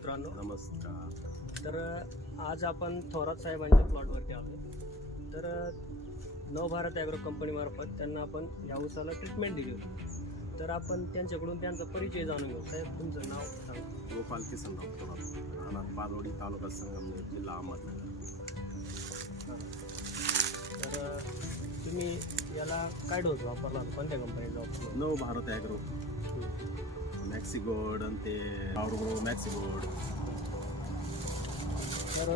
मित्रांनो, नमस्कार. तर आज आपण थोरात साहेबांच्या प्लॉटवरती आलो. तर नवभारत ॲग्रो कंपनीमार्फत त्यांना आपण या ऊसाला ट्रीटमेंट दिली होती. तर आपण त्यांच्याकडून त्यांचा परिचय जाणून घेऊ. साहेब, तुमचं नाव सांगा. गोपाल किसनराव थोरात, राहणार पालवडी, तालुका संगमनेर, जिल्हा अहमदनगर. तर तुम्ही याला काय डोस वापरला, कोणत्या कंपनीचा वापरला? नवभारत ॲग्रो, मॅक्सिगोड आणि ते पॉवरग्रो मॅक्सिगोड. तर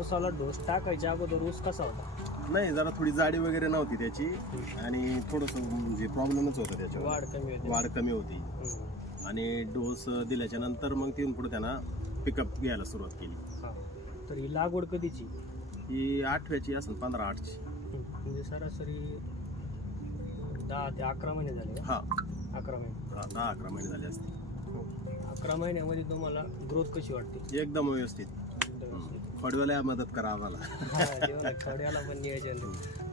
ऊसाला डोस टाकायच्या अगोदर ऊस कसा होता? नाही, जरा थोडी जाडी वगैरे नव्हती त्याची आणि थोडंसं म्हणजे प्रॉब्लेमच होता त्याच्यावर. वाढ कमी होती. आणि डोस दिल्याच्या नंतर मग तिथून पुढे त्यांना पिकअप घ्यायला सुरुवात केली. तर ही लागवड कधीची? ही 8व्याची असेल, 15/8ची. म्हणजे सरासरी 10 ते 11 महिने झाले. हा, 11 महिने. 10-11 महिने झाले असते. 11 महिन्यामध्ये तुम्हाला ग्रोथ कशी वाटते? एकदम व्यवस्थित. फडव्याला मदत करा आम्हाला. खड्याला पण नियोजन.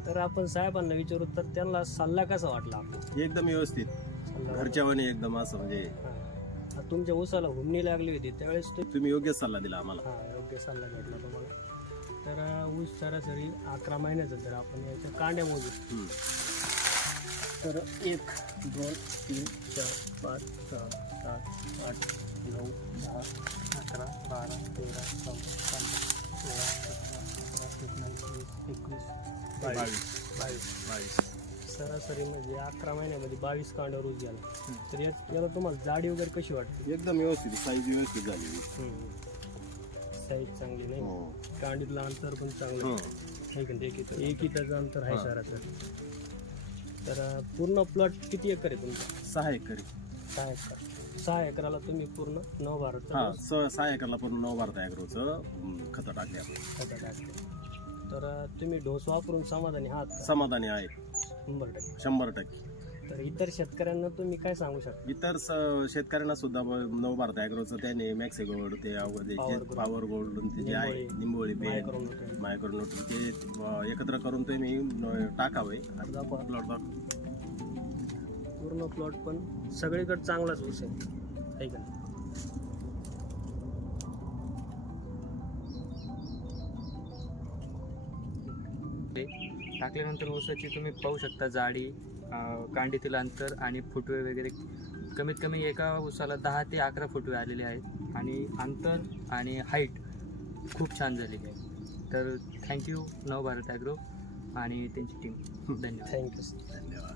तर आपण साहेबांना विचारू, तर त्यांना सल्ला कसा वाटला आपला? एकदम व्यवस्थित, घरच्यावानी एकदम. असं म्हणजे तुमच्या ऊसाला हुमणी लागली होती त्यावेळेस तुम्ही योग्य सल्ला दिला आम्हाला. योग्य सल्ला भेटला तुम्हाला. तर ऊस सरासरी 11 महिन्याचं जर आपण याच्या कांड्या मोजू, तर 1, 2, 3, 4, 5, 6, 7, 8, 9, 10, 11, 12, 13, 14, 15, 16, 17, 18, 19, 20, 21, 22. सरासरी म्हणजे 11 महिन्यामध्ये 22 कांड्यावर ऊस गेला. तर याला तुम्हाला जाडी वगैरे कशी वाटते? एकदम व्यवस्थित, साईज व्यवस्थित झाली. साईज चांगली नाही, कांडीतलं अंतर पण चांगलं आहे. एक इथं अंतर आहे सरासरी. तर पूर्ण प्लॉट किती एकर आहे तुमचा? 6 एकर. 6 एकर. 6 एकराला तुम्ही पूर्ण नवभारत 6 एकरला पूर्ण नवभारत ॲग्रोचं खतं टाकले आपण. तर तुम्ही डोस वापरून समाधानी आहात का? समाधानी आहे 100%. तर इतर शेतकऱ्यांना तुम्ही काय सांगू शकता? इतर शेतकऱ्यांना सुद्धा नवभारत ॲग्रोचं त्याने मॅक्सिगोड, ते पॉवर गोल्ड, ते जे आहे निंबोळी मायक्रोन्यूट्रन, ते एकत्र करून तुम्ही टाकावे. पूर्ण प्लॉट पण सगळीकडे चांगलाच ऊस आहे का? टाकल्यानंतर ऊसाची तुम्ही पाहू शकता जाडी, कांडीतील अंतर आणि फुटवे वगैरे. कमीत कमी एका ऊसाला 10 ते 11 फुटवे आलेले आहेत आणि अंतर आणि हाईट खूप छान झालेली आहे. तर थँक्यू नवभारत ॲग्रो आणि त्यांची टीम. धन्यवाद. थँक्यू. धन्यवाद.